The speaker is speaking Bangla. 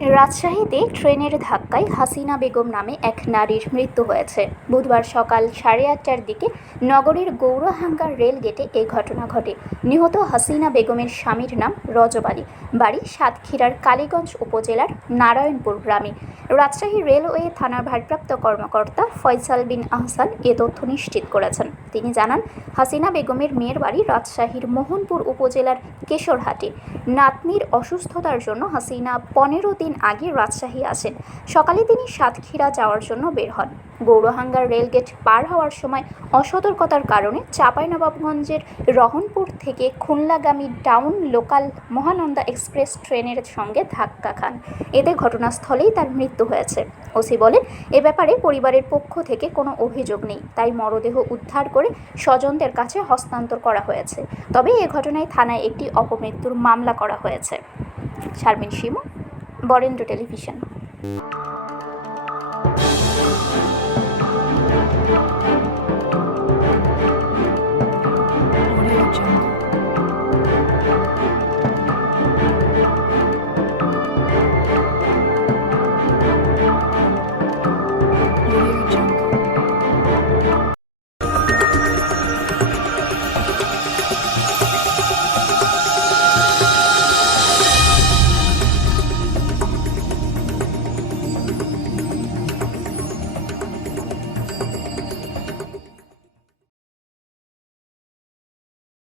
রাজশাহীতে ট্রেনের ধাক্কায় হাসিনা বেগম নামে এক নারীর মৃত্যু হয়েছে। বুধবার সকাল 8:30টার দিকে নগরীর গৌরহাঙ্গা রেল গেটে এই ঘটনা ঘটে। নিহত হাসিনা বেগমের স্বামীর নাম রজব আলী, বাড়ি সাতক্ষীরার কালীগঞ্জ উপজেলার নারায়ণপুর গ্রামে। রাজশাহী রেলওয়ে থানার ভারপ্রাপ্ত কর্মকর্তা ফয়সাল বিন আহসান এ তথ্য নিশ্চিত করেছেন। তিনি জানান, হাসিনা বেগমের মেয়ের বাড়ি রাজশাহীর মোহনপুর উপজেলার কেশরহাটে। নাতনির অসুস্থতার জন্য হাসিনা 15 দিন আগে রাজশাহী আসেন। সকালে তিনি সাতক্ষীরা যাওয়ার জন্য বের হন। গৌরহাঙ্গার রেলগেট পার হওয়ার সময় অসতর্কতার কারণে চাঁপাইনবাবগঞ্জের রহনপুর থেকে খুলনাগামী টাউন লোকাল মহানন্দা এক্সপ্রেস ট্রেনের সঙ্গে ধাক্কা খান। এতে ঘটনাস্থলেই তার মৃত্যু হয়েছে। ওসি বলেন, এ ব্যাপারে পরিবারের পক্ষ থেকে কোনো অভিযোগ নেই, তাই মরদেহ উদ্ধার করে স্বজনদের কাছে হস্তান্তর করা হয়েছে। তবে এ ঘটনায় থানায় একটি অপমৃত্যুর মামলা করা হয়েছে। Sharmin Shimu, Barendra television. Audio Jungle.